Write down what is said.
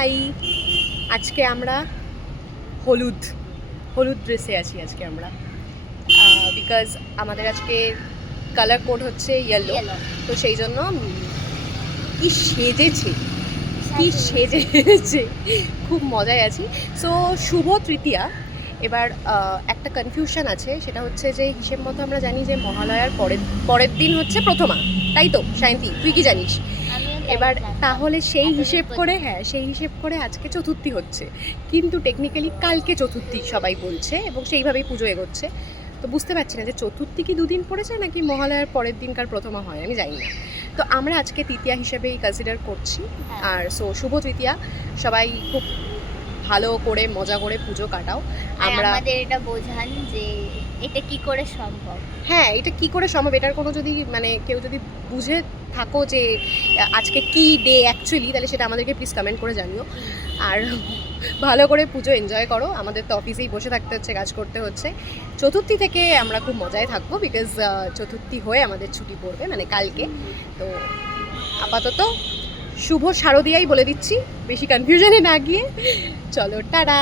High, আজকে আমরা হলুদ হলুদ ড্রেসে আছি আজকে আমরা, বিকজ আমাদের আজকে কালার কোড হচ্ছে ইয়েলো। তো সেই জন্য কি সেজেছে, কি সেজেছে, খুব মজায় আছি। সো শুভ তৃতীয়া। এবার একটা কনফিউশন আছে, সেটা হচ্ছে যে হিসেব মতো আমরা জানি যে মহালয়ার পরের দিন হচ্ছে প্রথমা, তাই তো শায়ন্তী? তুই কি জানিস? এবার তাহলে সেই হিসেব করে আজকে চতুর্থী হচ্ছে, কিন্তু টেকনিক্যালি কালকে চতুর্থী সবাই বলছে এবং সেইভাবেই পুজো এগোচ্ছে। তো বুঝতে পারছি না যে চতুর্থী কি দুদিন পড়েছে নাকি মহালয়ার পরের দিনকার প্রথমা হয়, আমি জানি না। তো আমরা আজকে তৃতীয়া হিসেবেই কনসিডার করছি। আর সো শুভ তৃতীয়া, সবাই খুব ভালো করে মজা করে পুজো কাটাও। আমরা আমাদের এটা বোঝান যে এটা কি করে সম্ভব। হ্যাঁ, এটা কি করে সম্ভব, এটার কোনো যদি কেউ যদি বুঝে থাকো যে আজকে কি ডে অ্যাকচুয়ালি, তাহলে সেটা আমাদেরকে প্লিজ কমেন্ট করে জানিও। আর ভালো করে পুজো এনজয় করো। আমাদের তো অফিসেই বসে থাকতে হচ্ছে, কাজ করতে হচ্ছে। চতুর্থী থেকে আমরা খুব মজায় থাকবো, বিকজ চতুর্থী হয়ে আমাদের ছুটি পড়বে, কালকে। তো আপাতত শুভ শারদিয়াই বলে দিচ্ছি, বেশি কনফিউশনে না গিয়ে। চলো, টাটা।